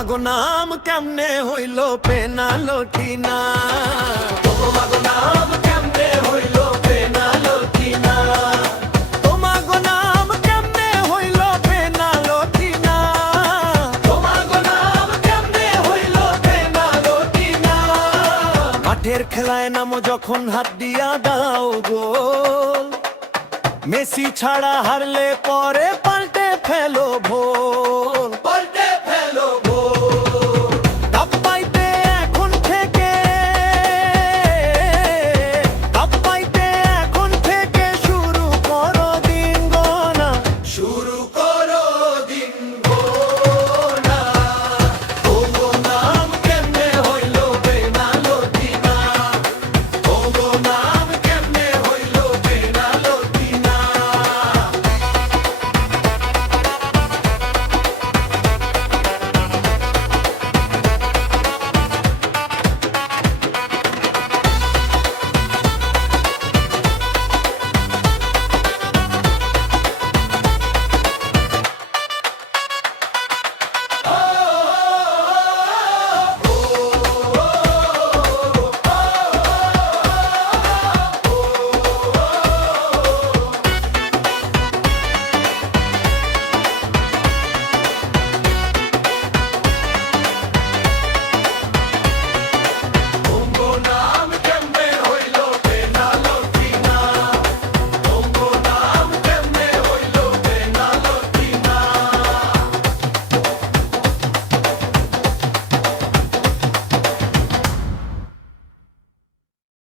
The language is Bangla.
তোমাগো নাম কেমনে হইল পেনাল্টি না, তোমাগো নাম কেমনে হইল পেনাল্টি না, তোমাগো নাম কেমনে হইল পেনাল্টি না, তোমাগো নাম কেমনে হইল পেনাল্টি না। মাঠের খেলায় নামো যখন হাত দিয়া দাও গোল, মেসি ছাড়া হারলে পরে পাল্টে ফেলো ভোল।